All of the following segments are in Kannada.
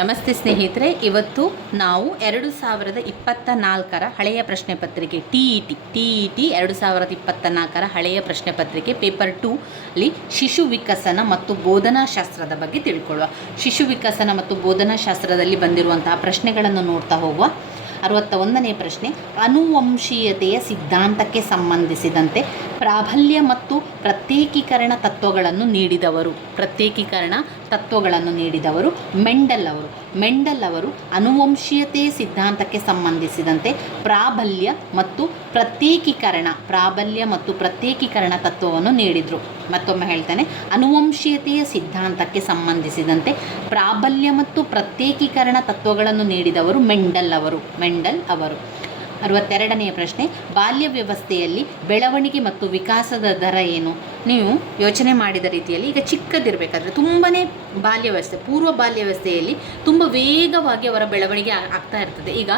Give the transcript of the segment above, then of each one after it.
ನಮಸ್ತೆ ಸ್ನೇಹಿತರೆ, ಇವತ್ತು ನಾವು ಎರಡು ಸಾವಿರದ ಇಪ್ಪತ್ತ ನಾಲ್ಕರ ಹಳೆಯ ಪ್ರಶ್ನೆ ಪತ್ರಿಕೆ T E T T E T ಎರಡು ಸಾವಿರದ ಇಪ್ಪತ್ತ ನಾಲ್ಕರ ಹಳೆಯ ಪ್ರಶ್ನೆ ಪತ್ರಿಕೆ ಪೇಪರ್ ಟೂ ಅಲ್ಲಿ ಶಿಶು ವಿಕಸನ ಮತ್ತು ಬೋಧನಾಶಾಸ್ತ್ರದ ಬಗ್ಗೆ ತಿಳ್ಕೊಳ್ಳುವ. ಶಿಶು ವಿಕಸನ ಮತ್ತು ಬೋಧನಾಶಾಸ್ತ್ರದಲ್ಲಿ ಬಂದಿರುವಂತಹ ಪ್ರಶ್ನೆಗಳನ್ನು ನೋಡ್ತಾ ಹೋಗುವ. ಅರವತ್ತ ಒಂದನೇ ಪ್ರಶ್ನೆ, ಅನುವಂಶೀಯತೆಯ ಸಿದ್ಧಾಂತಕ್ಕೆ ಸಂಬಂಧಿಸಿದಂತೆ ಪ್ರಾಬಲ್ಯ ಮತ್ತು ಪ್ರತ್ಯೇಕೀಕರಣ ತತ್ವಗಳನ್ನು ನೀಡಿದವರು. ಪ್ರತ್ಯೇಕೀಕರಣ ತತ್ವಗಳನ್ನು ನೀಡಿದವರು ಮೆಂಡಲ್ ಅವರು. ಮೆಂಡಲ್ ಅವರು ಅನುವಂಶೀಯತೆ ಸಿದ್ಧಾಂತಕ್ಕೆ ಸಂಬಂಧಿಸಿದಂತೆ ಪ್ರಾಬಲ್ಯ ಮತ್ತು ಪ್ರತ್ಯೇಕೀಕರಣ, ಪ್ರಾಬಲ್ಯ ಮತ್ತು ಪ್ರತ್ಯೇಕೀಕರಣ ತತ್ವವನ್ನು ನೀಡಿದರು. ಮತ್ತೊಮ್ಮೆ ಹೇಳ್ತಾನೆ ಅನುವಂಶೀಯತೆಯ ಸಿದ್ಧಾಂತಕ್ಕೆ ಸಂಬಂಧಿಸಿದಂತೆ ಪ್ರಾಬಲ್ಯ ಮತ್ತು ಪ್ರತ್ಯೇಕೀಕರಣ ತತ್ವಗಳನ್ನು ನೀಡಿದವರು ಮೆಂಡಲ್ ಅವರು. ಮೆಂಡಲ್ ಅವರು. ಅರವತ್ತೆರಡನೆಯ ಪ್ರಶ್ನೆ, ಬಾಲ್ಯ ವ್ಯವಸ್ಥೆಯಲ್ಲಿ ಬೆಳವಣಿಗೆ ಮತ್ತು ವಿಕಾಸದ ದರ ಏನು? ನೀವು ಯೋಚನೆ ಮಾಡಿದ ರೀತಿಯಲ್ಲಿ ಈಗ ಚಿಕ್ಕದಿರಬೇಕಾದ್ರೆ ತುಂಬಾ ಬಾಲ್ಯ ವ್ಯವಸ್ಥೆ ಪೂರ್ವ ಬಾಲ್ಯ ವ್ಯವಸ್ಥೆಯಲ್ಲಿ ತುಂಬ ವೇಗವಾಗಿ ಅವರ ಬೆಳವಣಿಗೆ ಆಗ್ತಾ ಇರ್ತದೆ. ಈಗ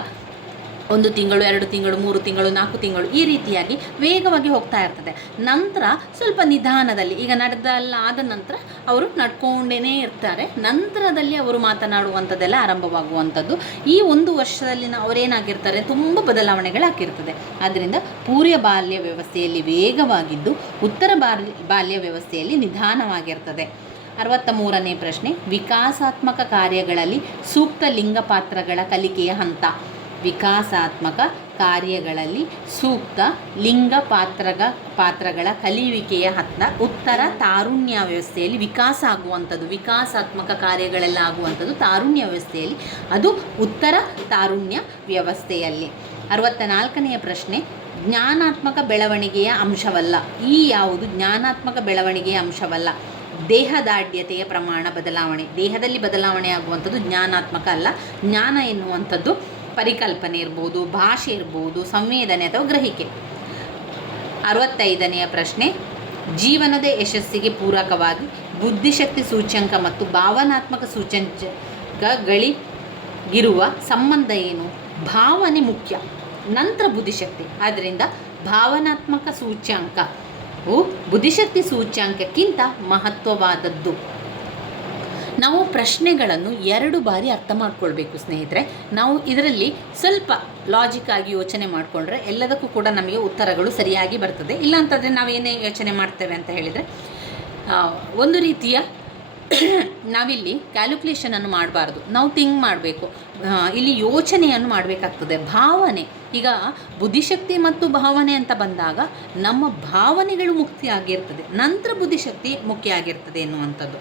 ಒಂದು ತಿಂಗಳು, ಎರಡು ತಿಂಗಳು, ಮೂರು ತಿಂಗಳು, ನಾಲ್ಕು ತಿಂಗಳು ಈ ರೀತಿಯಾಗಿ ವೇಗವಾಗಿ ಹೋಗ್ತಾ ಇರ್ತದೆ. ನಂತರ ಸ್ವಲ್ಪ ನಿಧಾನದಲ್ಲಿ ಈಗ ನಡೆದಲ್ಲ ಆದ ನಂತರ ಅವರು ನಡ್ಕೊಂಡೇ ಇರ್ತಾರೆ. ನಂತರದಲ್ಲಿ ಅವರು ಮಾತನಾಡುವಂಥದ್ದೆಲ್ಲ ಆರಂಭವಾಗುವಂಥದ್ದು. ಈ ಒಂದು ವರ್ಷದಲ್ಲಿ ಅವರೇನಾಗಿರ್ತಾರೆ? ತುಂಬ ಬದಲಾವಣೆಗಳಾಗಿರ್ತದೆ ಆದ್ದರಿಂದ ಪೂರ್ವ ಬಾಲ್ಯ ವ್ಯವಸ್ಥೆಯಲ್ಲಿ ವೇಗವಾಗಿದ್ದು ಉತ್ತರ ಬಾಲ್ಯ ವ್ಯವಸ್ಥೆಯಲ್ಲಿ ನಿಧಾನವಾಗಿರ್ತದೆ. ಅರವತ್ತ ಮೂರನೇ ಪ್ರಶ್ನೆ, ವಿಕಾಸಾತ್ಮಕ ಕಾರ್ಯಗಳಲ್ಲಿ ಸೂಕ್ತ ಲಿಂಗ ಪಾತ್ರಗಳ ಕಲಿಕೆಯ ಹಂತ. ವಿಕಾಸಾತ್ಮಕ ಕಾರ್ಯಗಳಲ್ಲಿ ಸೂಕ್ತ ಲಿಂಗ ಪಾತ್ರಗ, ಪಾತ್ರಗಳ ಕಲಿಯುವಿಕೆಯ ಹತ್ತ ಉತ್ತರ ತಾರುಣ್ಯ ವ್ಯವಸ್ಥೆಯಲ್ಲಿ ವಿಕಾಸ ಆಗುವಂಥದ್ದು, ವಿಕಾಸಾತ್ಮಕ ಕಾರ್ಯಗಳೆಲ್ಲ ಆಗುವಂಥದ್ದು ತಾರುಣ್ಯ ವ್ಯವಸ್ಥೆಯಲ್ಲಿ, ಅದು ಉತ್ತರ ತಾರುಣ್ಯ ವ್ಯವಸ್ಥೆಯಲ್ಲಿ. ಅರವತ್ತ ನಾಲ್ಕನೆಯ ಪ್ರಶ್ನೆ, ಜ್ಞಾನಾತ್ಮಕ ಬೆಳವಣಿಗೆಯ ಅಂಶವಲ್ಲ. ಈ ಯಾವುದು ಜ್ಞಾನಾತ್ಮಕ ಬೆಳವಣಿಗೆಯ ಅಂಶವಲ್ಲ? ದೇಹದಾಢ್ಯತೆಯ ಪ್ರಮಾಣ ಬದಲಾವಣೆ. ದೇಹದಲ್ಲಿ ಬದಲಾವಣೆ ಆಗುವಂಥದ್ದು ಜ್ಞಾನಾತ್ಮಕ ಅಲ್ಲ. ಜ್ಞಾನ ಎನ್ನುವಂಥದ್ದು ಪರಿಕಲ್ಪನೆ ಇರ್ಬೋದು, ಭಾಷೆ ಇರ್ಬೋದು, ಸಂವೇದನೆ ಅಥವಾ ಗ್ರಹಿಕೆ. ಅರವತ್ತೈದನೆಯ ಪ್ರಶ್ನೆ, ಜೀವನದ ಯಶಸ್ಸಿಗೆ ಪೂರಕವಾಗಿ ಬುದ್ಧಿಶಕ್ತಿ ಸೂಚ್ಯಂಕ ಮತ್ತು ಭಾವನಾತ್ಮಕ ಸೂಚ್ಯಂಕಗಳಿಗಿರುವ ಸಂಬಂಧ ಏನು? ಭಾವನೆ ಮುಖ್ಯ. ನಂತರ ಬುದ್ಧಿಶಕ್ತಿ. ಆದ್ದರಿಂದ ಭಾವನಾತ್ಮಕ ಸೂಚ್ಯಂಕವು ಬುದ್ಧಿಶಕ್ತಿ ಸೂಚ್ಯಂಕಕ್ಕಿಂತ ಮಹತ್ವವಾದದ್ದು. ನಾವು ಪ್ರಶ್ನೆಗಳನ್ನು ಎರಡು ಬಾರಿ ಅರ್ಥ ಮಾಡ್ಕೊಳ್ಬೇಕು ಸ್ನೇಹಿತರೆ. ನಾವು ಇದರಲ್ಲಿ ಸ್ವಲ್ಪ ಲಾಜಿಕ್ ಆಗಿ ಯೋಚನೆ ಮಾಡಿಕೊಂಡ್ರೆ ಎಲ್ಲದಕ್ಕೂ ಕೂಡ ನಮಗೆ ಉತ್ತರಗಳು ಸರಿಯಾಗಿ ಬರ್ತದೆ. ಇಲ್ಲ ಅಂತಂದರೆ ನಾವೇನೇ ಯೋಚನೆ ಮಾಡ್ತೇವೆ ಅಂತ ಹೇಳಿದರೆ ಒಂದು ರೀತಿಯ ನಾವಿಲ್ಲಿ ಕ್ಯಾಲ್ಕುಲೇಷನನ್ನು ಮಾಡಬಾರ್ದು. ನಾವು ಥಿಂಕ್ ಮಾಡಬೇಕು. ಇಲ್ಲಿ ಯೋಚನೆಯನ್ನು ಮಾಡಬೇಕಾಗ್ತದೆ. ಭಾವನೆ. ಈಗ ಬುದ್ಧಿಶಕ್ತಿ ಮತ್ತು ಭಾವನೆ ಅಂತ ಬಂದಾಗ ನಮ್ಮ ಭಾವನೆಗಳು ಮುಕ್ತಿಯಾಗಿರ್ತದೆ ನಂತರ ಬುದ್ಧಿಶಕ್ತಿ ಮುಖ್ಯ ಆಗಿರ್ತದೆ ಎನ್ನುವಂಥದ್ದು.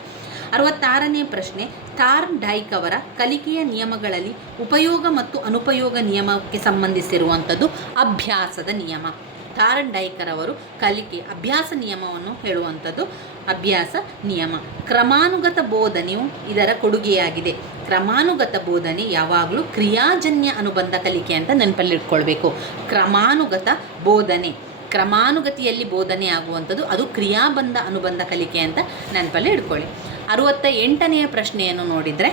ಅರವತ್ತಾರನೇ ಪ್ರಶ್ನೆ, ಥಾರ್ನ್ ಡೈಕ್ ಅವರ ಕಲಿಕೆಯ ನಿಯಮಗಳಲ್ಲಿ ಉಪಯೋಗ ಮತ್ತು ಅನುಪಯೋಗ ನಿಯಮಕ್ಕೆ ಸಂಬಂಧಿಸಿರುವಂಥದ್ದು ಅಭ್ಯಾಸದ ನಿಯಮ. ಥಾರ್ನ್ ಡೈಕರ್ ಅವರು ಕಲಿಕೆ ಅಭ್ಯಾಸ ನಿಯಮವನ್ನು ಹೇಳುವಂಥದ್ದು ಅಭ್ಯಾಸ ನಿಯಮ. ಕ್ರಮಾನುಗತ ಬೋಧನೆಯು ಇದರ ಕೊಡುಗೆಯಾಗಿದೆ. ಕ್ರಮಾನುಗತ ಬೋಧನೆ ಯಾವಾಗಲೂ ಕ್ರಿಯಾಜನ್ಯ ಅನುಬಂಧ ಕಲಿಕೆ ಅಂತ ನೆನಪಲ್ಲಿಟ್ಕೊಳ್ಬೇಕು. ಕ್ರಮಾನುಗತ ಬೋಧನೆ. ಕ್ರಮಾನುಗತಿಯಲ್ಲಿ ಬೋಧನೆ ಆಗುವಂಥದ್ದು ಅದು ಕ್ರಿಯಾಬಂಧ ಅನುಬಂಧ ಕಲಿಕೆ ಅಂತ ನೆನಪಲ್ಲಿ ಇಟ್ಕೊಳ್ಳಿ. ಅರುವತ್ತ ಎಂಟನೆಯ ಪ್ರಶ್ನೆಯನ್ನು ನೋಡಿದರೆ,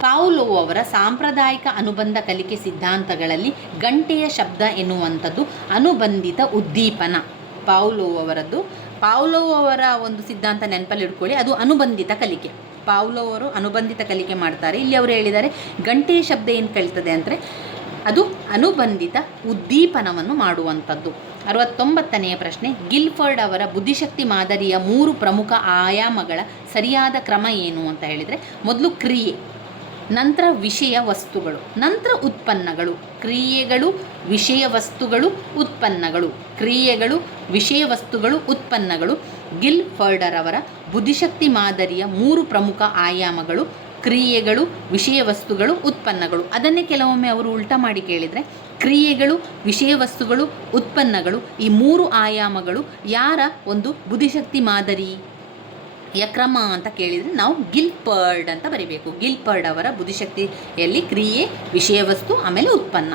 ಪಾವ್ಲೋ ಅವರ ಸಾಂಪ್ರದಾಯಿಕ ಅನುಬಂಧ ಕಲಿಕೆ ಸಿದ್ಧಾಂತಗಳಲ್ಲಿ ಗಂಟೆಯ ಶಬ್ದ ಎನ್ನುವಂಥದ್ದು ಅನುಬಂಧಿತ ಉದ್ದೀಪನ. ಪಾವ್ಲೋ ಅವರದ್ದು, ಪಾವ್ಲೋ ಅವರ ಒಂದು ಸಿದ್ಧಾಂತ ನೆನಪಲ್ಲಿ ಇಟ್ಕೊಳ್ಳಿ, ಅದು ಅನುಬಂಧಿತ ಕಲಿಕೆ. ಪಾವ್ಲೋ ಅವರು ಅನುಬಂಧಿತ ಕಲಿಕೆ ಮಾಡ್ತಾರೆ. ಇಲ್ಲಿ ಅವರು ಹೇಳಿದ್ದಾರೆ, ಗಂಟೆಯ ಶಬ್ದ ಏನು ಕೇಳ್ತದೆ ಅಂದರೆ, ಅದು ಅನುಬಂಧಿತ ಉದ್ದೀಪನವನ್ನು ಮಾಡುವಂಥದ್ದು. ಅರವತ್ತೊಂಬತ್ತನೆಯ ಪ್ರಶ್ನೆ, ಗಿಲ್ಫರ್ಡ್ ಅವರ ಬುದ್ಧಿಶಕ್ತಿ ಮಾದರಿಯ ಮೂರು ಪ್ರಮುಖ ಆಯಾಮಗಳ ಸರಿಯಾದ ಕ್ರಮ ಏನು ಅಂತ ಹೇಳಿದರೆ, ಮೊದಲು ಕ್ರಿಯೆ, ನಂತರ ವಿಷಯ ವಸ್ತುಗಳು, ನಂತರ ಉತ್ಪನ್ನಗಳು, ಕ್ರಿಯೆಗಳು, ವಿಷಯ ವಸ್ತುಗಳು, ಉತ್ಪನ್ನಗಳು, ಕ್ರಿಯೆಗಳು, ವಿಷಯ ವಸ್ತುಗಳು, ಉತ್ಪನ್ನಗಳು. ಗಿಲ್ ಫರ್ಡರ್ ಅವರ ಬುದ್ಧಿಶಕ್ತಿ ಮಾದರಿಯ ಮೂರು ಪ್ರಮುಖ ಆಯಾಮಗಳು, ಕ್ರಿಯೆಗಳು, ವಿಷಯ ವಸ್ತುಗಳು, ಉತ್ಪನ್ನಗಳು. ಅದನ್ನೇ ಕೆಲವೊಮ್ಮೆ ಅವರು ಉಲ್ಟಾ ಮಾಡಿ ಕೇಳಿದರೆ ಕ್ರಿಯೆಗಳು ವಿಷಯ ವಸ್ತುಗಳು ಉತ್ಪನ್ನಗಳು, ಈ ಮೂರು ಆಯಾಮಗಳು ಯಾರ ಒಂದು ಬುದ್ಧಿಶಕ್ತಿ ಮಾದರಿ? ಯ ಕ್ರಮ ಅಂತ ಕೇಳಿದರೆ ನಾವು ಗಿಲ್ಪರ್ಡ್ ಅಂತ ಬರಿಬೇಕು. ಗಿಲ್ಪರ್ಡ್ ಅವರ ಬುದ್ಧಿಶಕ್ತಿಯಲ್ಲಿ ಕ್ರಿಯೆ ವಿಷಯ ವಸ್ತು ಆಮೇಲೆ ಉತ್ಪನ್ನ.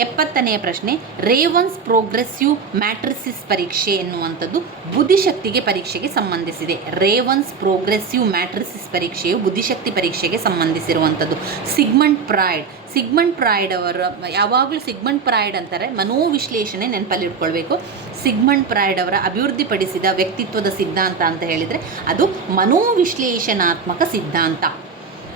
ಎಪ್ಪತ್ತನೆಯ ಪ್ರಶ್ನೆ, ರೇವನ್ಸ್ ಪ್ರೋಗ್ರೆಸಿವ್ ಮ್ಯಾಟ್ರಿಸಿಸ್ ಪರೀಕ್ಷೆ ಎನ್ನುವಂಥದ್ದು ಬುದ್ಧಿಶಕ್ತಿಗೆ ಪರೀಕ್ಷೆಗೆ ಸಂಬಂಧಿಸಿದೆ. ರೇವನ್ಸ್ ಪ್ರೋಗ್ರೆಸಿವ್ ಮ್ಯಾಟ್ರಿಸಿಸ್ ಪರೀಕ್ಷೆಯು ಬುದ್ಧಿಶಕ್ತಿ ಪರೀಕ್ಷೆಗೆ ಸಂಬಂಧಿಸಿರುವಂಥದ್ದು. ಸಿಗ್ಮಂಡ್ ಪ್ರಾಯ್ಡ್ ಸಿಗ್ಮಂಡ್ ಪ್ರಾಯ್ಡ್ ಅವರ, ಯಾವಾಗಲೂ ಸಿಗ್ಮಂಡ್ ಪ್ರಾಯ್ಡ್ ಅಂತಾರೆ, ಮನೋವಿಶ್ಲೇಷಣೆ ನೆನಪಲ್ಲಿಟ್ಕೊಳ್ಬೇಕು. ಸಿಗ್ಮಂಡ್ ಪ್ರಾಯ್ಡ್ ಅವರ ಅಭಿವೃದ್ಧಿಪಡಿಸಿದ ವ್ಯಕ್ತಿತ್ವದ ಸಿದ್ಧಾಂತ ಅಂತ ಹೇಳಿದರೆ ಅದು ಮನೋವಿಶ್ಲೇಷಣಾತ್ಮಕ ಸಿದ್ಧಾಂತ.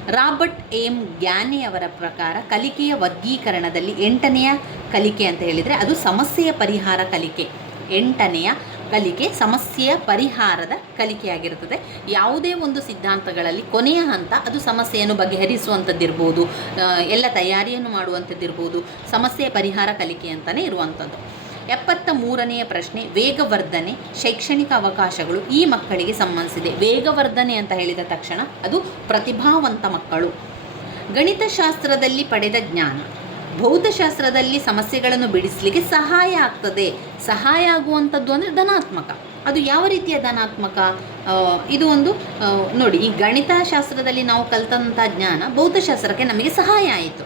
ರಾಬರ್ಟ್ ಎಂ ಗ್ಯಾನಿ ಅವರ ಪ್ರಕಾರ ಕಲಿಕೆಯ ವರ್ಗೀಕರಣದಲ್ಲಿ ಎಂಟನೆಯ ಕಲಿಕೆ ಅಂತ ಹೇಳಿದರೆ ಅದು ಸಮಸ್ಯೆಯ ಪರಿಹಾರ ಕಲಿಕೆ. ಎಂಟನೆಯ ಕಲಿಕೆ ಸಮಸ್ಯೆಯ ಪರಿಹಾರದ ಕಲಿಕೆಯಾಗಿರುತ್ತದೆ. ಯಾವುದೇ ಒಂದು ಸಿದ್ಧಾಂತಗಳಲ್ಲಿ ಕೊನೆಯ ಹಂತ ಅದು ಸಮಸ್ಯೆಯನ್ನು ಬಗೆಹರಿಸುವಂಥದ್ದಿರ್ಬೋದು. ಎಲ್ಲ ತಯಾರಿಯನ್ನು ಮಾಡುವಂಥದ್ದಿರ್ಬೋದು. ಸಮಸ್ಯೆಯ ಪರಿಹಾರ ಕಲಿಕೆ ಅಂತಲೇ ಇರುವಂಥದ್ದು. ಎಪ್ಪತ್ತ ಮೂರನೆಯ ಪ್ರಶ್ನೆ, ವೇಗವರ್ಧನೆ, ಶೈಕ್ಷಣಿಕ ಅವಕಾಶಗಳು ಈ ಮಕ್ಕಳಿಗೆ ಸಂಬಂಧಿಸಿದೆ. ವೇಗವರ್ಧನೆ ಅಂತ ಹೇಳಿದ ತಕ್ಷಣ ಅದು ಪ್ರತಿಭಾವಂತ ಮಕ್ಕಳು. ಗಣಿತಶಾಸ್ತ್ರದಲ್ಲಿ ಪಡೆದ ಜ್ಞಾನ, ಭೌತಶಾಸ್ತ್ರದಲ್ಲಿ ಸಮಸ್ಯೆಗಳನ್ನು ಬಿಡಿಸಲಿಕ್ಕೆ ಸಹಾಯ ಆಗ್ತದೆ. ಸಹಾಯ ಆಗುವಂಥದ್ದು ಅಂದರೆ ಧನಾತ್ಮಕ. ಅದು ಯಾವ ರೀತಿಯ ಧನಾತ್ಮಕ? ಇದು ಒಂದು ನೋಡಿ, ಈ ಗಣಿತಶಾಸ್ತ್ರದಲ್ಲಿ ನಾವು ಕಲಿತಂಥ ಜ್ಞಾನ ಭೌತಶಾಸ್ತ್ರಕ್ಕೆ ನಮಗೆ ಸಹಾಯ ಆಯಿತು.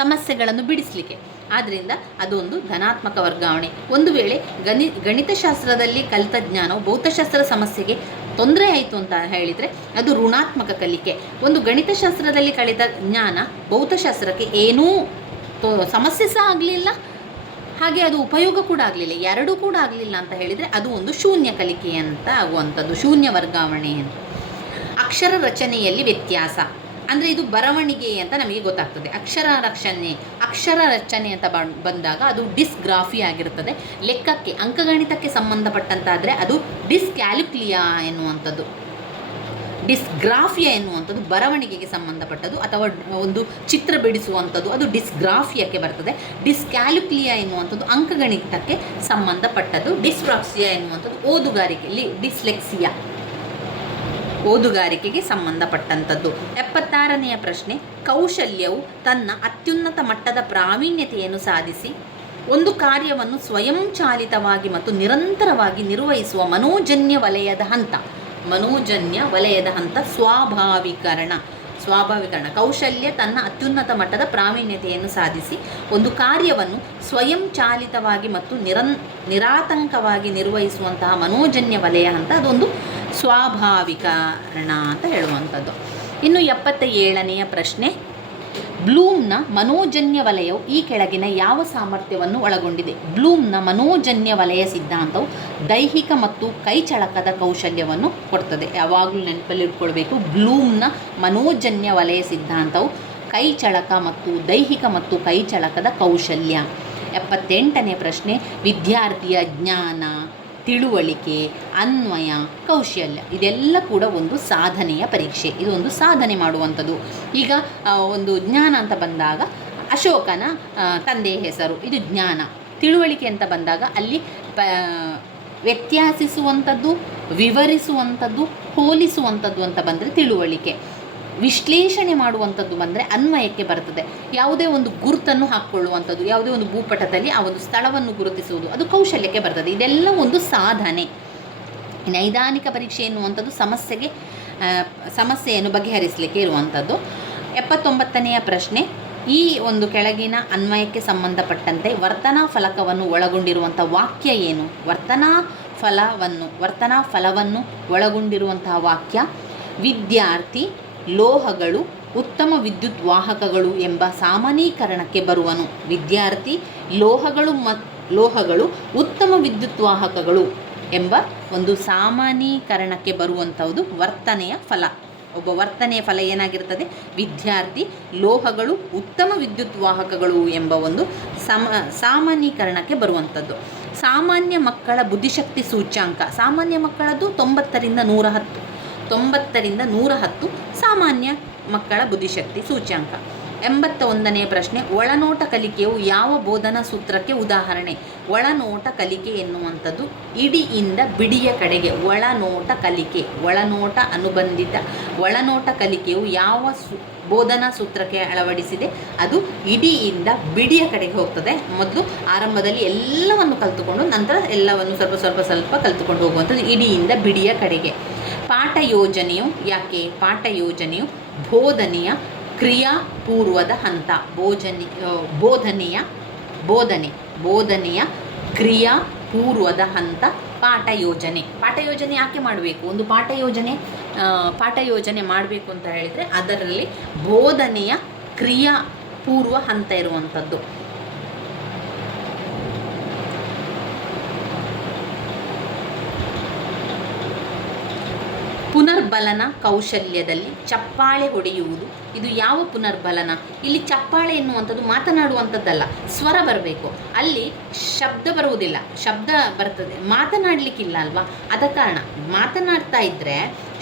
ಸಮಸ್ಯೆಗಳನ್ನು ಬಿಡಿಸಲಿಕ್ಕೆ. ಆದ್ದರಿಂದ ಅದೊಂದು ಧನಾತ್ಮಕ ವರ್ಗಾವಣೆ. ಒಂದು ವೇಳೆ ಗಣಿ, ಗಣಿತಶಾಸ್ತ್ರದಲ್ಲಿ ಕಲಿತ ಜ್ಞಾನವು ಭೌತಶಾಸ್ತ್ರ ಸಮಸ್ಯೆಗೆ ತೊಂದರೆ ಆಯಿತು ಅಂತ ಹೇಳಿದರೆ ಅದು ಋಣಾತ್ಮಕ ಕಲಿಕೆ. ಒಂದು ಗಣಿತಶಾಸ್ತ್ರದಲ್ಲಿ ಕಲಿತ ಜ್ಞಾನ ಭೌತಶಾಸ್ತ್ರಕ್ಕೆ ಏನೂ ಸಮಸ್ಯೆ ಸಹ ಆಗಲಿಲ್ಲ. ಹಾಗೆ ಅದು ಉಪಯೋಗ ಕೂಡ ಆಗಲಿಲ್ಲ. ಎರಡೂ ಕೂಡ ಆಗಲಿಲ್ಲ ಅಂತ ಹೇಳಿದರೆ ಅದು ಒಂದು ಶೂನ್ಯ ಕಲಿಕೆ ಅಂತ ಆಗುವಂಥದ್ದು, ಶೂನ್ಯ ವರ್ಗಾವಣೆ ಅಂತ. ಅಕ್ಷರ ರಚನೆಯಲ್ಲಿ ವ್ಯತ್ಯಾಸ. ಅಂದರೆ ಇದು ಬರವಣಿಗೆ ಅಂತ ನಮಗೆ ಗೊತ್ತಾಗ್ತದೆ. ಅಕ್ಷರ ರಕ್ಷಣೆ, ಅಕ್ಷರ ರಚನೆ ಅಂತ ಬಂದಾಗ ಅದು ಡಿಸ್ಗ್ರಾಫಿ ಆಗಿರುತ್ತದೆ. ಲೆಕ್ಕಕ್ಕೆ, ಅಂಕಗಣಿತಕ್ಕೆ ಸಂಬಂಧಪಟ್ಟಂತಾದರೆ ಅದು ಡಿಸ್ಕ್ಯಾಲ್ಯುಕ್ಲಿಯಾ ಎನ್ನುವಂಥದ್ದು. ಡಿಸ್ಗ್ರಾಫಿಯಾ ಎನ್ನುವಂಥದ್ದು ಬರವಣಿಗೆಗೆ ಸಂಬಂಧಪಟ್ಟದ್ದು ಅಥವಾ ಒಂದು ಚಿತ್ರ ಬಿಡಿಸುವಂಥದ್ದು ಅದು ಡಿಸ್ಗ್ರಾಫಿಯಾಕ್ಕೆ ಬರ್ತದೆ. ಡಿಸ್ಕ್ಯಾಲ್ಯುಕ್ಲಿಯಾ ಎನ್ನುವಂಥದ್ದು ಅಂಕಗಣಿತಕ್ಕೆ ಸಂಬಂಧಪಟ್ಟದ್ದು. ಡಿಸ್ಪ್ರಾಕ್ಸಿಯಾ ಎನ್ನುವಂಥದ್ದು ಓದುಗಾರಿಕೆಯಲ್ಲಿ ಡಿಸ್ಲೆಕ್ಸಿಯಾ. ಓದುಗಾರಿಕೆಗೆ ಸಂಬಂಧಪಟ್ಟಂಥದ್ದು. ಎಪ್ಪತ್ತಾರನೆಯ ಪ್ರಶ್ನೆ, ಕೌಶಲ್ಯವು ತನ್ನ ಅತ್ಯುನ್ನತ ಮಟ್ಟದ ಪ್ರಾವೀಣ್ಯತೆಯನ್ನು ಸಾಧಿಸಿ ಒಂದು ಕಾರ್ಯವನ್ನು ಸ್ವಯಂಚಾಲಿತವಾಗಿ ಮತ್ತು ನಿರಂತರವಾಗಿ ನಿರ್ವಹಿಸುವ ಮನೋಜನ್ಯ ವಲಯದ ಹಂತ. ಮನೋಜನ್ಯ ವಲಯದ ಹಂತ ಸ್ವಾಭಾವಿಕರಣ. ಸ್ವಾಭಾವಿಕರಣ. ಕೌಶಲ್ಯ ತನ್ನ ಅತ್ಯುನ್ನತ ಮಟ್ಟದ ಪ್ರಾವೀಣ್ಯತೆಯನ್ನು ಸಾಧಿಸಿ ಒಂದು ಕಾರ್ಯವನ್ನು ಸ್ವಯಂಚಾಲಿತವಾಗಿ ಮತ್ತು ನಿರನ್, ನಿರಾತಂಕವಾಗಿ ನಿರ್ವಹಿಸುವಂತಹ ಮನೋಜನ್ಯ ವಲಯ ಅಂತ ಅದೊಂದು ಸ್ವಾಭಾವಿಕರಣ ಅಂತ ಹೇಳುವಂಥದ್ದು. ಇನ್ನು ಎಪ್ಪತ್ತ ಏಳನೆಯ ಪ್ರಶ್ನೆ, ಬ್ಲೂಮ್ನ ಮನೋಜನ್ಯ ವಲಯವು ಈ ಕೆಳಗಿನ ಯಾವ ಸಾಮರ್ಥ್ಯವನ್ನು ಒಳಗೊಂಡಿದೆ? ಬ್ಲೂಮ್ನ ಮನೋಜನ್ಯ ವಲಯ ಸಿದ್ಧಾಂತವು ದೈಹಿಕ ಮತ್ತು ಕೈಚಳಕದ ಕೌಶಲ್ಯವನ್ನು ಕೊಡ್ತದೆ. ಯಾವಾಗಲೂ ನೆನಪಲ್ಲಿಟ್ಕೊಳ್ಬೇಕು ಬ್ಲೂಮ್ನ ಮನೋಜನ್ಯ ವಲಯ ಸಿದ್ಧಾಂತವು ಕೈಚಳಕ ಮತ್ತು ದೈಹಿಕ ಮತ್ತು ಕೈಚಳಕದ ಕೌಶಲ್ಯ. ಎಪ್ಪತ್ತೆಂಟನೇ ಪ್ರಶ್ನೆ, ವಿದ್ಯಾರ್ಥಿಯ ಜ್ಞಾನ. ತಿಳುವಳಿಕೆ, ಅನ್ವಯ, ಕೌಶಲ್ಯ ಇದೆಲ್ಲ ಕೂಡ ಒಂದು ಸಾಧನೆಯ ಪರೀಕ್ಷೆ. ಇದು ಒಂದು ಸಾಧನೆ ಮಾಡುವಂಥದ್ದು. ಈಗ ಒಂದು ಜ್ಞಾನ ಅಂತ ಬಂದಾಗ ಅಶೋಕನ ತಂದೆಯ ಹೆಸರು. ಇದು ಜ್ಞಾನ. ತಿಳುವಳಿಕೆ ಅಂತ ಬಂದಾಗ ಅಲ್ಲಿ ಪ ವ್ಯತ್ಯಾಸಿಸುವಂಥದ್ದು, ವಿವರಿಸುವಂಥದ್ದು, ಹೋಲಿಸುವಂಥದ್ದು ಅಂತ ಬಂದರೆ ತಿಳುವಳಿಕೆ. ವಿಶ್ಲೇಷಣೆ ಮಾಡುವಂಥದ್ದು ಬಂದರೆ ಅನ್ವಯಕ್ಕೆ ಬರ್ತದೆ. ಯಾವುದೇ ಒಂದು ಗುರುತನ್ನು ಹಾಕ್ಕೊಳ್ಳುವಂಥದ್ದು, ಯಾವುದೇ ಒಂದು ಭೂಪಟದಲ್ಲಿ ಆ ಒಂದು ಸ್ಥಳವನ್ನು ಗುರುತಿಸುವುದು, ಅದು ಕೌಶಲ್ಯಕ್ಕೆ ಬರ್ತದೆ. ಇದೆಲ್ಲ ಒಂದು ಸಾಧನೆ. ನೈದಾನಿಕ ಪರೀಕ್ಷೆ ಎನ್ನುವಂಥದ್ದು ಸಮಸ್ಯೆಗೆ ಸಮಸ್ಯೆಯನ್ನು ಬಗೆಹರಿಸಲಿಕ್ಕೆ ಇರುವಂಥದ್ದು. ಎಪ್ಪತ್ತೊಂಬತ್ತನೆಯ ಪ್ರಶ್ನೆ, ಈ ಒಂದು ಕೆಳಗಿನ ಅನ್ವಯಕ್ಕೆ ಸಂಬಂಧಪಟ್ಟಂತೆ ವರ್ತನಾ ಫಲಕವನ್ನು ಒಳಗೊಂಡಿರುವಂಥ ವಾಕ್ಯ ಏನು? ವರ್ತನಾ ಫಲವನ್ನು ವರ್ತನಾ ಫಲವನ್ನು ಒಳಗೊಂಡಿರುವಂತಹ ವಾಕ್ಯ, ವಿದ್ಯಾರ್ಥಿ ಲೋಹಗಳು ಉತ್ತಮ ವಿದ್ಯುತ್ ವಾಹಕಗಳು ಎಂಬ ಸಾಮಾನ್ಯೀಕರಣಕ್ಕೆ ಬರುವನು. ವಿದ್ಯಾರ್ಥಿ, ಲೋಹಗಳು ಮತ್ ಲೋಹಗಳು ಉತ್ತಮ ವಿದ್ಯುತ್ ವಾಹಕಗಳು ಎಂಬ ಒಂದು ಸಾಮಾನ್ಯೀಕರಣಕ್ಕೆ ಬರುವಂಥದ್ದು ವರ್ತನೆಯ ಫಲ. ಒಬ್ಬ ವರ್ತನೆಯ ಫಲ ಏನಾಗಿರ್ತದೆ? ವಿದ್ಯಾರ್ಥಿ, ಲೋಹಗಳು ಉತ್ತಮ ವಿದ್ಯುತ್ ವಾಹಕಗಳು ಎಂಬ ಒಂದು ಸಮ, ಸಾಮಾನ್ಯೀಕರಣಕ್ಕೆ ಬರುವಂಥದ್ದು. ಸಾಮಾನ್ಯ ಮಕ್ಕಳ ಬುದ್ಧಿಶಕ್ತಿ ಸೂಚ್ಯಾಂಕ. ಸಾಮಾನ್ಯ ಮಕ್ಕಳದ್ದು ತೊಂಬತ್ತರಿಂದ ನೂರ ಹತ್ತು. ತೊಂಬತ್ತರಿಂದ ನೂರ ಹತ್ತು ಸಾಮಾನ್ಯ ಮಕ್ಕಳ ಬುದ್ಧಿಶಕ್ತಿ ಸೂಚ್ಯಾಂಕ. ಎಂಬತ್ತ ಒಂದನೇ ಪ್ರಶ್ನೆ, ಒಳನೋಟ ಕಲಿಕೆಯು ಯಾವ ಬೋಧನಾ ಸೂತ್ರಕ್ಕೆ ಉದಾಹರಣೆ? ಒಳನೋಟ ಕಲಿಕೆ ಎನ್ನುವಂಥದ್ದು ಇಡಿಯಿಂದ ಬಿಡಿಯ ಕಡೆಗೆ ಒಳನೋಟ ಕಲಿಕೆ, ಒಳನೋಟ ಅನುಬಂಧಿತ. ಒಳನೋಟ ಕಲಿಕೆಯು ಯಾವ ಸು, ಬೋಧನಾ ಸೂತ್ರಕ್ಕೆ ಅಳವಡಿಸಿದೆ? ಅದು ಇಡಿಯಿಂದ ಬಿಡಿಯ ಕಡೆಗೆ ಹೋಗ್ತದೆ. ಮೊದಲು ಆರಂಭದಲ್ಲಿ ಎಲ್ಲವನ್ನು ಕಲಿತುಕೊಂಡು ನಂತರ ಎಲ್ಲವನ್ನು ಸ್ವಲ್ಪ ಸ್ವಲ್ಪ ಸ್ವಲ್ಪ ಕಲಿತುಕೊಂಡು ಹೋಗುವಂಥದ್ದು ಇಡಿಯಿಂದ ಬಿಡಿಯ ಕಡೆಗೆ. ಪಾಠ ಯೋಜನೆಯು ಯಾಕೆ? ಪಾಠ ಯೋಜನೆಯು ಬೋಧನೆಯ ಕ್ರಿಯಾಪೂರ್ವದ ಹಂತ. ಭೋಜನೆ ಬೋಧನೆಯ, ಬೋಧನೆ, ಬೋಧನೆಯ ಕ್ರಿಯಾಪೂರ್ವದ ಹಂತ ಪಾಠ ಯೋಜನೆ ಪಾಠ ಯೋಜನೆ ಯಾಕೆ ಮಾಡಬೇಕು? ಒಂದು ಪಾಠ ಯೋಜನೆ ಪಾಠ ಯೋಜನೆ ಮಾಡಬೇಕು ಅಂತ ಹೇಳಿದರೆ ಅದರಲ್ಲಿ ಬೋಧನೆಯ ಕ್ರಿಯಾಪೂರ್ವ ಹಂತ ಇರುವಂಥದ್ದು. ಪುನರ್ಬಲನ ಕೌಶಲ್ಯದಲ್ಲಿ ಚಪ್ಪಾಳೆ ಹೊಡೆಯುವುದು. ಇದು ಯಾವ ಪುನರ್ಬಲನ? ಇಲ್ಲಿ ಚಪ್ಪಾಳೆ ಎನ್ನುವಂಥದ್ದು ಮಾತನಾಡುವಂಥದ್ದಲ್ಲ, ಸ್ವರ ಬರಬೇಕು. ಅಲ್ಲಿ ಶಬ್ದ ಬರುವುದಿಲ್ಲ. ಶಬ್ದ ಬರ್ತದೆ. ಮಾತನಾಡಲಿಕ್ಕಿಲ್ಲ ಅಲ್ವಾ? ಅದ ಕಾರಣ ಮಾತನಾಡ್ತಾ ಇದ್ದರೆ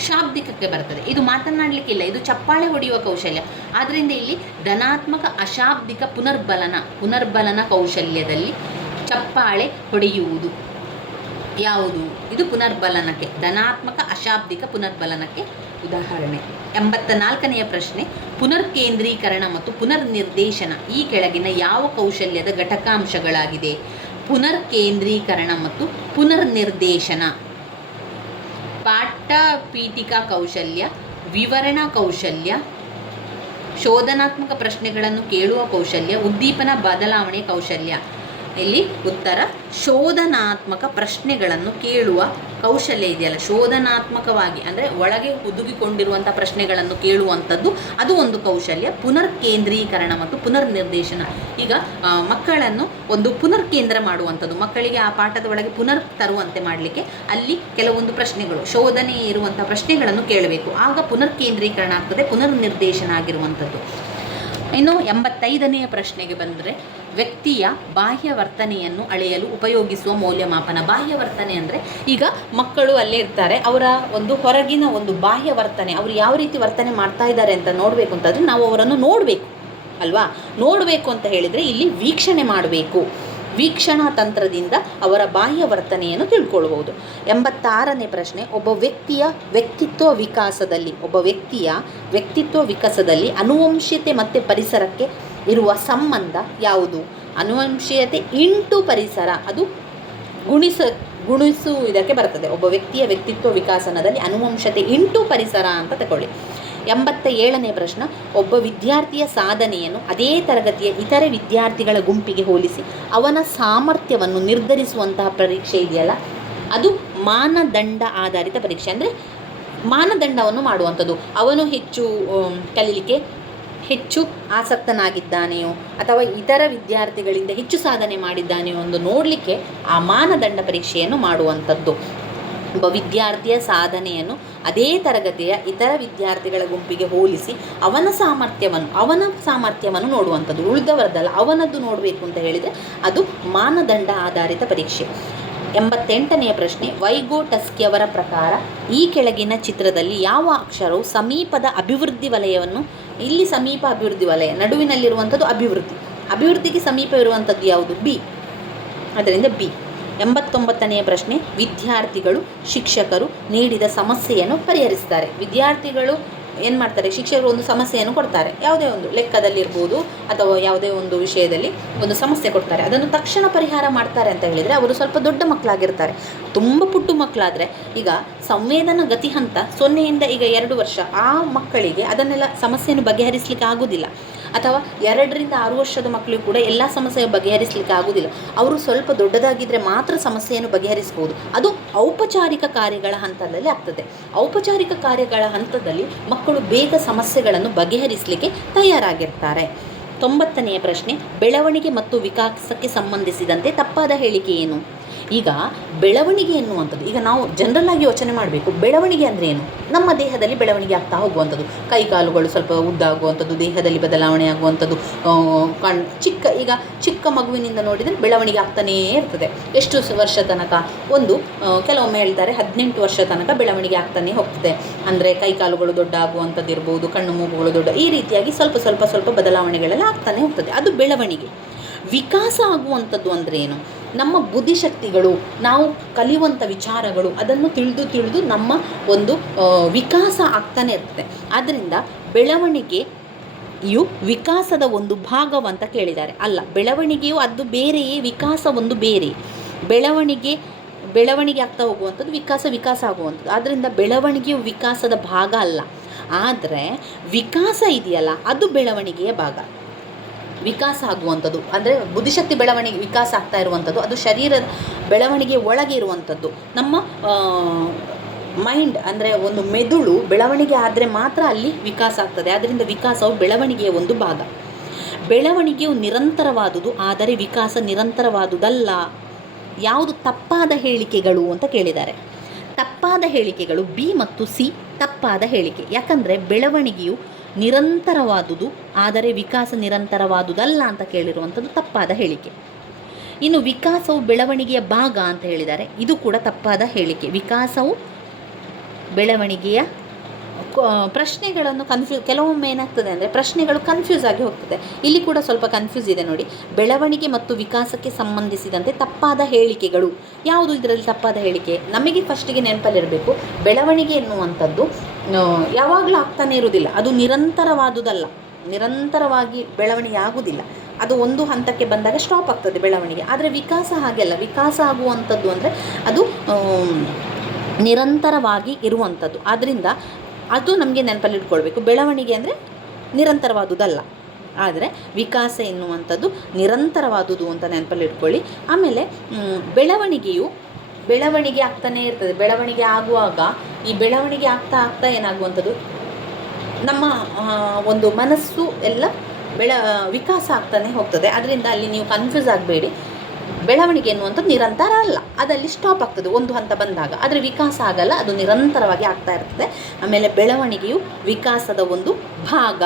ಶಾಬ್ದಿಕಕ್ಕೆ ಬರ್ತದೆ. ಇದು ಮಾತನಾಡಲಿಕ್ಕಿಲ್ಲ. ಇದು ಚಪ್ಪಾಳೆ ಹೊಡೆಯುವ ಕೌಶಲ್ಯ. ಆದ್ದರಿಂದ ಇಲ್ಲಿ ಧನಾತ್ಮಕ ಅಶಾಬ್ದಿಕ ಪುನರ್ಬಲನ ಪುನರ್ಬಲನ ಕೌಶಲ್ಯದಲ್ಲಿ ಚಪ್ಪಾಳೆ ಹೊಡೆಯುವುದು. ಯಾವುದು? ಇದು ಪುನರ್ಬಲನಕ್ಕೆ, ಧನಾತ್ಮಕ ಅಶಾಬ್ದಿಕ ಪುನರ್ಬಲನಕ್ಕೆ ಉದಾಹರಣೆ. ಎಂಬತ್ತ ನಾಲ್ಕನೆಯ ಪ್ರಶ್ನೆ, ಪುನರ್ಕೇಂದ್ರೀಕರಣ ಮತ್ತು ಪುನರ್ನಿರ್ದೇಶನ ಈ ಕೆಳಗಿನ ಯಾವ ಕೌಶಲ್ಯದ ಘಟಕಾಂಶಗಳಾಗಿದೆ? ಪುನರ್ಕೇಂದ್ರೀಕರಣ ಮತ್ತು ಪುನರ್ನಿರ್ದೇಶನ. ಪಾಠ ಪೀಠಿಕಾ ಕೌಶಲ್ಯ, ವಿವರಣಾ ಕೌಶಲ್ಯ, ಶೋಧನಾತ್ಮಕ ಪ್ರಶ್ನೆಗಳನ್ನು ಕೇಳುವ ಕೌಶಲ್ಯ, ಉದ್ದೀಪನ ಬದಲಾವಣೆ ಕೌಶಲ್ಯ. ಇಲ್ಲಿ ಉತ್ತರ, ಶೋಧನಾತ್ಮಕ ಪ್ರಶ್ನೆಗಳನ್ನು ಕೇಳುವ ಕೌಶಲ್ಯ ಇದೆಯಲ್ಲ. ಶೋಧನಾತ್ಮಕವಾಗಿ ಅಂದರೆ ಒಳಗೆ ಹುದುಗಿಕೊಂಡಿರುವಂಥ ಪ್ರಶ್ನೆಗಳನ್ನು ಕೇಳುವಂಥದ್ದು, ಅದು ಒಂದು ಕೌಶಲ್ಯ. ಪುನರ್ಕೇಂದ್ರೀಕರಣ ಮತ್ತು ಪುನರ್ನಿರ್ದೇಶನ. ಈಗ ಮಕ್ಕಳನ್ನು ಒಂದು ಪುನರ್ ಕೇಂದ್ರ ಮಾಡುವಂಥದ್ದು. ಮಕ್ಕಳಿಗೆ ಆ ಪಾಠದ ಒಳಗೆ ಪುನರ್ ತರುವಂತೆ ಮಾಡಲಿಕ್ಕೆ ಅಲ್ಲಿ ಕೆಲವೊಂದು ಪ್ರಶ್ನೆಗಳು, ಶೋಧನೆ ಇರುವಂಥ ಪ್ರಶ್ನೆಗಳನ್ನು ಕೇಳಬೇಕು. ಆಗ ಪುನರ್ ಕೇಂದ್ರೀಕರಣ ಆಗ್ತದೆ, ಪುನರ್ನಿರ್ದೇಶನ ಆಗಿರುವಂಥದ್ದು. ಇನ್ನು ಎಂಬತ್ತೈದನೆಯ ಪ್ರಶ್ನೆಗೆ ಬಂದರೆ ವ್ಯಕ್ತಿಯ ಬಾಹ್ಯ ವರ್ತನೆಯನ್ನು ಅಳೆಯಲು ಉಪಯೋಗಿಸುವ ಮೌಲ್ಯಮಾಪನ. ಬಾಹ್ಯ ವರ್ತನೆ ಅಂದರೆ ಈಗ ಮಕ್ಕಳು ಅಲ್ಲೇ ಇರ್ತಾರೆ. ಅವರ ಒಂದು ಹೊರಗಿನ ಒಂದು ಬಾಹ್ಯ ವರ್ತನೆ, ಅವರು ಯಾವ ರೀತಿ ವರ್ತನೆ ಮಾಡ್ತಾ ಇದ್ದಾರೆ ಅಂತ ನೋಡಬೇಕು ಅಂತಂದರೆ ನಾವು ಅವರನ್ನು ನೋಡಬೇಕು, ಅಲ್ವಾ? ನೋಡಬೇಕು ಅಂತ ಹೇಳಿದರೆ ಇಲ್ಲಿ ವೀಕ್ಷಣೆ ಮಾಡಬೇಕು. ವೀಕ್ಷಣಾ ತಂತ್ರದಿಂದ ಅವರ ಬಾಹ್ಯ ವರ್ತನೆಯನ್ನು ತಿಳ್ಕೊಳ್ಬಹುದು. ಎಂಬತ್ತಾರನೇ ಪ್ರಶ್ನೆ, ಒಬ್ಬ ವ್ಯಕ್ತಿಯ ವ್ಯಕ್ತಿತ್ವ ವಿಕಾಸದಲ್ಲಿ, ಒಬ್ಬ ವ್ಯಕ್ತಿಯ ವ್ಯಕ್ತಿತ್ವ ವಿಕಾಸದಲ್ಲಿ ಅನುವಂಶತೆ ಮತ್ತು ಪರಿಸರಕ್ಕೆ ಇರುವ ಸಂಬಂಧ ಯಾವುದು? ಅನುವಂಶೀಯತೆ ಇಂಟು ಪರಿಸರ. ಅದು ಗುಣಿಸ, ಗುಣಿಸು ಇದಕ್ಕೆ ಬರ್ತದೆ. ಒಬ್ಬ ವ್ಯಕ್ತಿಯ ವ್ಯಕ್ತಿತ್ವ ವಿಕಾಸನದಲ್ಲಿ ಅನುವಂಶತೆ ಇಂಟು ಪರಿಸರ ಅಂತ ತಗೊಳ್ಳಿ ಎಂಬತ್ತ ಏಳನೇ ಪ್ರಶ್ನೆ. ಒಬ್ಬ ವಿದ್ಯಾರ್ಥಿಯ ಸಾಧನೆಯನ್ನು ಅದೇ ತರಗತಿಯ ಇತರೆ ವಿದ್ಯಾರ್ಥಿಗಳ ಗುಂಪಿಗೆ ಹೋಲಿಸಿ. ಅವನ ಸಾಮರ್ಥ್ಯವನ್ನು ನಿರ್ಧರಿಸುವಂತಹ ಪರೀಕ್ಷೆ ಇದೆಯಲ್ಲ? ಅದು ಮಾನದಂಡ ಆಧಾರಿತ ಪರೀಕ್ಷೆ. ಅಂದರೆ ಮಾನದಂಡವನ್ನು ಮಾಡುವಂಥದ್ದು. ಅವನು ಹೆಚ್ಚು ಕಲೀಲಿಕ್ಕೆ ಹೆಚ್ಚು ಆಸಕ್ತನಾಗಿದ್ದಾನೆಯೋ ಅಥವಾ ಇತರ ವಿದ್ಯಾರ್ಥಿಗಳಿಂದ ಹೆಚ್ಚು ಸಾಧನೆ ಮಾಡಿದ್ದಾನೆಯೋ ಎಂದು ನೋಡಲಿಕ್ಕೆ ಆ ಮಾನದಂಡ ಪರೀಕ್ಷೆಯನ್ನು ಮಾಡುವಂಥದ್ದು. ಒಬ್ಬ ವಿದ್ಯಾರ್ಥಿಯ ಸಾಧನೆಯನ್ನು ಅದೇ ತರಗತಿಯ ಇತರ ವಿದ್ಯಾರ್ಥಿಗಳ ಗುಂಪಿಗೆ ಹೋಲಿಸಿ ಅವನ ಸಾಮರ್ಥ್ಯವನ್ನು ಅವನ ಸಾಮರ್ಥ್ಯವನ್ನು ನೋಡುವಂಥದ್ದು. ಉಳಿದವರದ್ದಲ್ಲ, ಅವನದ್ದು ನೋಡಬೇಕು ಅಂತ ಹೇಳಿದರೆ ಅದು ಮಾನದಂಡ ಆಧಾರಿತ ಪರೀಕ್ಷೆ. ಎಂಬತ್ತೆಂಟನೆಯ ಪ್ರಶ್ನೆ ವೈಗೋಟಸ್ಕಿಯವರ ಪ್ರಕಾರ ಈ ಕೆಳಗಿನ ಚಿತ್ರದಲ್ಲಿ ಯಾವ ಅಕ್ಷರವು ಸಮೀಪದ ಅಭಿವೃದ್ಧಿ ವಲಯವನ್ನು ಇಲ್ಲಿ ಸಮೀಪ ಅಭಿವೃದ್ಧಿ ವಲಯ, ನಡುವಿನಲ್ಲಿರುವಂಥದ್ದು ಅಭಿವೃದ್ಧಿ. ಅಭಿವೃದ್ಧಿಗೆ ಸಮೀಪ ಇರುವಂಥದ್ದು ಯಾವುದು? ಬಿ. ಅದರಿಂದ ಬಿ. ಎಂಬತ್ತೊಂಬತ್ತನೆಯ ಪ್ರಶ್ನೆ, ವಿದ್ಯಾರ್ಥಿಗಳು ಶಿಕ್ಷಕರು ನೀಡಿದ ಸಮಸ್ಯೆಯನ್ನು ಪರಿಹರಿಸ್ತಾರೆ ವಿದ್ಯಾರ್ಥಿಗಳು ಏನು ಮಾಡ್ತಾರೆ? ಶಿಕ್ಷಕರು ಒಂದು ಸಮಸ್ಯೆಯನ್ನು ಕೊಡ್ತಾರೆ. ಯಾವುದೇ ಒಂದು ಲೆಕ್ಕದಲ್ಲಿರ್ಬೋದು ಅಥವಾ ಯಾವುದೇ ಒಂದು ವಿಷಯದಲ್ಲಿ ಒಂದು ಸಮಸ್ಯೆ ಕೊಡ್ತಾರೆ. ಅದನ್ನು ತಕ್ಷಣ ಪರಿಹಾರ ಮಾಡ್ತಾರೆ ಅಂತ ಹೇಳಿದರೆ ಅವರು ಸ್ವಲ್ಪ ದೊಡ್ಡ ಮಕ್ಕಳಾಗಿರ್ತಾರೆ. ತುಂಬ ಪುಟ್ಟು ಮಕ್ಕಳಾದರೆ ಈಗ ಸಂವೇದನ ಗತಿ ಹಂತ ಸೊನ್ನೆಯಿಂದ ಈಗ ಎರಡು ವರ್ಷ ಆ ಮಕ್ಕಳಿಗೆ ಅದನ್ನೆಲ್ಲ ಸಮಸ್ಯೆಯನ್ನು ಬಗೆಹರಿಸಲಿಕ್ಕೆ ಆಗೋದಿಲ್ಲ. ಅಥವಾ ಎರಡರಿಂದ ಆರು ವರ್ಷದ ಮಕ್ಕಳಿಗೂ ಕೂಡ ಎಲ್ಲ ಸಮಸ್ಯೆ ಬಗೆಹರಿಸಲಿಕ್ಕೆ ಆಗೋದಿಲ್ಲ ಅವರು ಸ್ವಲ್ಪ ದೊಡ್ಡದಾಗಿದ್ದರೆ ಮಾತ್ರ ಸಮಸ್ಯೆಯನ್ನು ಬಗೆಹರಿಸ್ಬೋದು. ಅದು ಔಪಚಾರಿಕ ಕಾರ್ಯಗಳ ಹಂತದಲ್ಲಿ ಆಗ್ತದೆ. ಔಪಚಾರಿಕ ಕಾರ್ಯಗಳ ಹಂತದಲ್ಲಿ ಮಕ್ಕಳು ಬೇಗ ಸಮಸ್ಯೆಗಳನ್ನು ಬಗೆಹರಿಸಲಿಕ್ಕೆ ತಯಾರಾಗಿರ್ತಾರೆ. ತೊಂಬತ್ತನೆಯ ಪ್ರಶ್ನೆ, ಬೆಳವಣಿಗೆ ಮತ್ತು ವಿಕಾಸಕ್ಕೆ ಸಂಬಂಧಿಸಿದಂತೆ ತಪ್ಪಾದ ಹೇಳಿಕೆ ಏನು? ಈಗ ಬೆಳವಣಿಗೆ ಎನ್ನುವಂಥದ್ದು. ಈಗ ನಾವು ಜನರಲ್ ಆಗಿ ಯೋಚನೆ ಮಾಡಬೇಕು. ಬೆಳವಣಿಗೆ ಅಂದರೆ ಏನು? ನಮ್ಮ ದೇಹದಲ್ಲಿ ಬೆಳವಣಿಗೆ ಆಗ್ತಾ ಹೋಗುವಂಥದ್ದು. ಕೈ ಕಾಲುಗಳು ಸ್ವಲ್ಪ ಉದ್ದ ಆಗುವಂಥದ್ದು, ದೇಹದಲ್ಲಿ ಬದಲಾವಣೆ ಆಗುವಂಥದ್ದು. ಕಣ್, ಚಿಕ್ಕ, ಈಗ ಚಿಕ್ಕ ಮಗುವಿನಿಂದ ನೋಡಿದರೆ ಬೆಳವಣಿಗೆ ಆಗ್ತಾನೇ ಇರ್ತದೆ. ಎಷ್ಟು ವರ್ಷ ತನಕ? ಒಂದು ಕೆಲವೊಮ್ಮೆ ಹೇಳ್ತಾರೆ ಹದಿನೆಂಟು ವರ್ಷ ತನಕ ಬೆಳವಣಿಗೆ ಆಗ್ತಾನೇ ಹೋಗ್ತದೆ. ಅಂದರೆ ಕೈ ಕಾಲುಗಳು ದೊಡ್ಡ ಆಗುವಂಥದ್ದು ಇರ್ಬೋದು, ಕಣ್ಣು ಮೂಗುಗಳು ದೊಡ್ಡ, ಈ ರೀತಿಯಾಗಿ ಸ್ವಲ್ಪ ಸ್ವಲ್ಪ ಸ್ವಲ್ಪ ಬದಲಾವಣೆಗಳೆಲ್ಲ ಆಗ್ತಾನೆ ಹೋಗ್ತದೆ. ಅದು ಬೆಳವಣಿಗೆ. ವಿಕಾಸ ಆಗುವಂಥದ್ದು ಅಂದರೆ ಏನು? ನಮ್ಮ ಬುದ್ಧಿಶಕ್ತಿಗಳು, ನಾವು ಕಲಿಯುವಂಥ ವಿಚಾರಗಳು, ಅದನ್ನು ತಿಳಿದು ತಿಳಿದು ನಮ್ಮ ಒಂದು ವಿಕಾಸ ಆಗ್ತಾನೆ ಇರ್ತದೆ ಆದ್ದರಿಂದ ಬೆಳವಣಿಗೆ ಯು ವಿಕಾಸದ ಒಂದು ಭಾಗವಂತ ಕೇಳಿದ್ದಾರೆ. ಅಲ್ಲ, ಬೆಳವಣಿಗೆಯು ಅದು ಬೇರೆಯೇ, ವಿಕಾಸ ಒಂದು ಬೇರೆ. ಬೆಳವಣಿಗೆ ಬೆಳವಣಿಗೆ ಆಗ್ತಾ ಹೋಗುವಂಥದ್ದು, ವಿಕಾಸ ವಿಕಾಸ ಆಗುವಂಥದ್ದು. ಆದ್ದರಿಂದ ಬೆಳವಣಿಗೆಯು ವಿಕಾಸದ ಭಾಗ ಅಲ್ಲ. ಆದರೆ, ವಿಕಾಸ ಇದೆಯಲ್ಲ, ಅದು ಬೆಳವಣಿಗೆಯ ಭಾಗ. ವಿಕಾಸ ಆಗುವಂಥದ್ದು. ಅಂದರೆ ಬುದ್ಧಿಶಕ್ತಿ ಬೆಳವಣಿಗೆ ವಿಕಾಸ ಆಗ್ತಾ ಇರುವಂಥದ್ದು. ಅದು ಶರೀರದ ಬೆಳವಣಿಗೆ ಒಳಗೆ ಇರುವಂಥದ್ದು. ನಮ್ಮ ಮೈಂಡ್ ಅಂದರೆ ಒಂದು ಮೆದುಳು ಬೆಳವಣಿಗೆ ಆದರೆ ಮಾತ್ರ ಅಲ್ಲಿ ವಿಕಾಸ ಆಗ್ತದೆ. ಆದ್ದರಿಂದ ವಿಕಾಸವು ಬೆಳವಣಿಗೆಯ ಒಂದು ಭಾಗ. ಬೆಳವಣಿಗೆಯು ನಿರಂತರವಾದುದು, ಆದರೆ ವಿಕಾಸ ನಿರಂತರವಾದುದಲ್ಲ. ಯಾವುದು ತಪ್ಪಾದ ಹೇಳಿಕೆಗಳು ಅಂತ ಕೇಳಿದ್ದಾರೆ. ತಪ್ಪಾದ ಹೇಳಿಕೆಗಳು ಬಿ ಮತ್ತು ಸಿ ತಪ್ಪಾದ ಹೇಳಿಕೆ. ಯಾಕಂದರೆ ಬೆಳವಣಿಗೆಯು ನಿರಂತರವಾದುದು, ಆದರೆ ವಿಕಾಸ ನಿರಂತರವಾದುದಲ್ಲ ಅಂತ ಕೇಳಿರುವಂಥದ್ದು ತಪ್ಪಾದ ಹೇಳಿಕೆ. ಇನ್ನು ವಿಕಾಸವು ಬೆಳವಣಿಗೆಯ ಭಾಗ ಅಂತ ಹೇಳಿದ್ದಾರೆ. ಇದು ಕೂಡ ತಪ್ಪಾದ ಹೇಳಿಕೆ. ವಿಕಾಸವು ಬೆಳವಣಿಗೆಯ ಪ್ರಶ್ನೆಗಳನ್ನು ಕನ್ಫ್ಯೂ ಕೆಲವೊಮ್ಮೆ ಏನಾಗ್ತದೆ ಅಂದರೆ ಪ್ರಶ್ನೆಗಳು ಕನ್ಫ್ಯೂಸ್ ಆಗಿ ಹೋಗ್ತದೆ. ಇಲ್ಲಿ ಕೂಡ ಸ್ವಲ್ಪ ಕನ್ಫ್ಯೂಸ್ ಇದೆ ನೋಡಿ. ಬೆಳವಣಿಗೆ ಮತ್ತು ವಿಕಾಸಕ್ಕೆ ಸಂಬಂಧಿಸಿದಂತೆ ತಪ್ಪಾದ ಹೇಳಿಕೆಗಳು. ಯಾವುದು ಇದರಲ್ಲಿ ತಪ್ಪಾದ ಹೇಳಿಕೆ? ನಮಗೆ ಫಸ್ಟಿಗೆ ನೆನಪಲ್ಲಿರಬೇಕು. ಬೆಳವಣಿಗೆ ಎನ್ನುವಂಥದ್ದು ಯಾವಾಗಲೂ ಆಗ್ತಾನೆ ಇರುವುದಿಲ್ಲ. ಅದು ನಿರಂತರವಾದುದಲ್ಲ. ನಿರಂತರವಾಗಿ ಬೆಳವಣಿಗೆ ಆಗುವುದಿಲ್ಲ ಅದು ಒಂದು ಹಂತಕ್ಕೆ ಬಂದಾಗ ಸ್ಟಾಪ್ ಆಗ್ತದೆ ಬೆಳವಣಿಗೆ. ಆದರೆ ವಿಕಾಸ ಹಾಗೆಲ್ಲ ವಿಕಾಸ ಆಗುವಂಥದ್ದು ಅಂದರೆ ಅದು ನಿರಂತರವಾಗಿ ಇರುವಂಥದ್ದು. ಆದ್ದರಿಂದ ಅದು ನಮಗೆ ನೆನಪಲ್ಲಿ ಇಟ್ಕೊಳ್ಬೇಕು ಬೆಳವಣಿಗೆ ಅಂದರೆ ನಿರಂತರವಾದುದಲ್ಲ. ಆದರೆ ವಿಕಾಸ ಎನ್ನುವಂಥದ್ದು ನಿರಂತರವಾದುದು ಅಂತ ನೆನಪಲ್ಲಿ ಇಟ್ಕೊಳ್ಳಿ ಆಮೇಲೆ ಬೆಳವಣಿಗೆಯು, ಬೆಳವಣಿಗೆ ಆಗ್ತಾನೇ ಇರ್ತದೆ. ಬೆಳವಣಿಗೆ ಆಗುವಾಗ, ಈ ಬೆಳವಣಿಗೆ ಆಗ್ತಾ ಆಗ್ತಾ ಏನಾಗುವಂಥದ್ದು? ನಮ್ಮ ಒಂದು ಮನಸ್ಸು ಎಲ್ಲ ಬೆಳ, ವಿಕಾಸ ಆಗ್ತಾನೆ ಹೋಗ್ತದೆ. ಅದರಿಂದ ಅಲ್ಲಿ ನೀವು ಕನ್ಫ್ಯೂಸ್ ಆಗಬೇಡಿ. ಬೆಳವಣಿಗೆ ಎನ್ನುವಂಥದ್ದು ನಿರಂತರ ಅಲ್ಲ. ಅದಲ್ಲಿ ಸ್ಟಾಪ್ ಆಗ್ತದೆ. ಒಂದು ಹಂತ ಬಂದಾಗ. ಆದರೆ ವಿಕಾಸ ಆಗಲ್ಲ. ಅದು ನಿರಂತರವಾಗಿ ಆಗ್ತಾ ಇರ್ತದೆ. ಆಮೇಲೆ ಬೆಳವಣಿಗೆಯು ವಿಕಾಸದ ಒಂದು ಭಾಗ.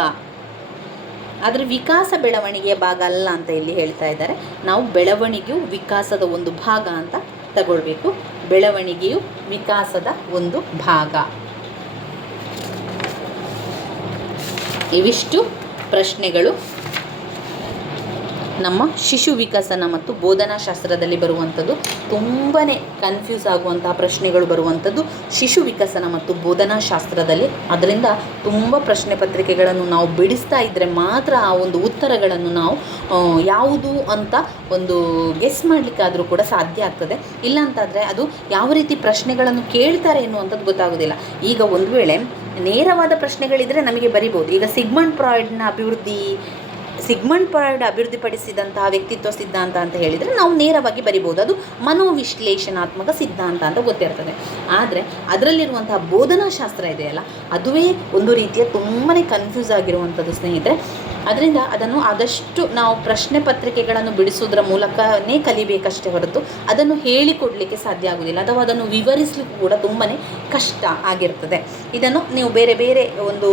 ಆದರೆ ವಿಕಾಸ ಬೆಳವಣಿಗೆಯ ಭಾಗ ಅಲ್ಲ ಅಂತ ಇಲ್ಲಿ ಹೇಳ್ತಾ ಇದ್ದಾರೆ. ನಾವು ಬೆಳವಣಿಗೆಯು ವಿಕಾಸದ ಒಂದು ಭಾಗ ಅಂತ ತಗೊಳ್ಬೇಕು. ಬೆಳವಣಿಗೆಯು ವಿಕಾಸದ ಒಂದು ಭಾಗ. ಇವಿಷ್ಟು ಪ್ರಶ್ನೆಗಳು. ನಮ್ಮ ಶಿಶು ವಿಕಸನ ಮತ್ತು ಬೋಧನಾ ಶಾಸ್ತ್ರದಲ್ಲಿ ಬರುವಂಥದ್ದು ತುಂಬಾ ಕನ್ಫ್ಯೂಸ್ ಆಗುವಂತಹ ಪ್ರಶ್ನೆಗಳು ಬರುವಂಥದ್ದು ಶಿಶು ವಿಕಸನ ಮತ್ತು ಬೋಧನಾ ಶಾಸ್ತ್ರದಲ್ಲಿ ಅದರಿಂದ ತುಂಬ ಪ್ರಶ್ನೆ ಪತ್ರಿಕೆಗಳನ್ನು ನಾವು ಬಿಡಿಸ್ತಾ ಇದ್ದರೆ ಮಾತ್ರ ಆ ಒಂದು ಉತ್ತರಗಳನ್ನು ನಾವು ಯಾವುದು ಅಂತ ಒಂದು ಗೆಸ್ ಮಾಡಲಿಕ್ಕಾದರೂ ಕೂಡ ಸಾಧ್ಯ ಆಗ್ತದೆ. ಇಲ್ಲ ಅಂತಾದರೆ ಅದು ಯಾವ ರೀತಿ ಪ್ರಶ್ನೆಗಳನ್ನು ಕೇಳ್ತಾರೆ ಎನ್ನುವಂಥದ್ದು ಗೊತ್ತಾಗೋದಿಲ್ಲ. ಈಗ ಒಂದು ವೇಳೆ ನೇರವಾದ ಪ್ರಶ್ನೆಗಳಿದ್ದರೆ ನಮಗೆ ಬರಿಬೋದು. ಈಗ ಸಿಗ್ಮಂಡ್ ಪ್ರಾಯ್ಡ್ನ ಅಭಿವೃದ್ಧಿ ಸಿಗ್ಮಂಡ್ ಫ್ರಾಯ್ಡ್ ಅಭಿವೃದ್ಧಿಪಡಿಸಿದಂತಹ ವ್ಯಕ್ತಿತ್ವ ಸಿದ್ಧಾಂತ ಅಂತ ಹೇಳಿದರೆ ನಾವು ನೇರವಾಗಿ ಬರಿಬೋದು ಅದು ಮನೋವಿಶ್ಲೇಷಣಾತ್ಮಕ ಸಿದ್ಧಾಂತ ಅಂತ ಗೊತ್ತಿರ್ತದೆ. ಆದರೆ ಅದರಲ್ಲಿರುವಂತಹ ಬೋಧನಾ ಶಾಸ್ತ್ರ ಇದೆಯಲ್ಲ, ಅದುವೇ ಒಂದು ರೀತಿಯ ತುಂಬಾ ಕನ್ಫ್ಯೂಸ್ ಆಗಿರುವಂಥದ್ದು ಸ್ನೇಹಿತರೆ. ಅದರಿಂದ ಅದನ್ನು ಆದಷ್ಟು ನಾವು ಪ್ರಶ್ನೆ ಪತ್ರಿಕೆಗಳನ್ನು ಬಿಡಿಸೋದ್ರ ಮೂಲಕನೇ ಕಲಿಬೇಕಷ್ಟೇ ಹೊರತು ಅದನ್ನು ಹೇಳಿಕೊಡಲಿಕ್ಕೆ ಸಾಧ್ಯ ಆಗುವುದಿಲ್ಲ. ಅಥವಾ ಅದನ್ನು ವಿವರಿಸಲಿಕ್ಕೂ ಕೂಡ ತುಂಬಾ ಕಷ್ಟ ಆಗಿರ್ತದೆ. ಇದನ್ನು ನೀವು ಬೇರೆ ಬೇರೆ ಒಂದು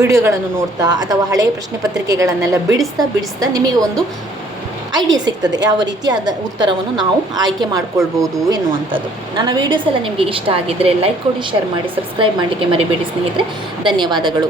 ವಿಡಿಯೋಗಳನ್ನು ನೋಡ್ತಾ ಅಥವಾ ಹಳೆಯ ಪ್ರಶ್ನೆ ಪತ್ರಿಕೆಗಳನ್ನೆಲ್ಲ ಬಿಡಿಸ್ತಾ ಬಿಡಿಸ್ತಾ ನಿಮಗೆ ಒಂದು ಐಡಿಯಾ ಸಿಗ್ತದೆ. ಯಾವ ರೀತಿಯಾದ ಉತ್ತರವನ್ನು ನಾವು ಆಯ್ಕೆ ಮಾಡ್ಕೊಳ್ಬೋದು ಎನ್ನುವಂಥದ್ದು. ನನ್ನ ವೀಡಿಯೋಸ್ ಎಲ್ಲ ನಿಮಗೆ ಇಷ್ಟ ಆಗಿದ್ದರೆ ಲೈಕ್ ಕೊಡಿ, ಶೇರ್ ಮಾಡಿ, ಸಬ್ಸ್ಕ್ರೈಬ್ ಮಾಡಲಿಕ್ಕೆ ಮರಿಬೇಡಿ ಸ್ನೇಹಿತರೆ. ಧನ್ಯವಾದಗಳು.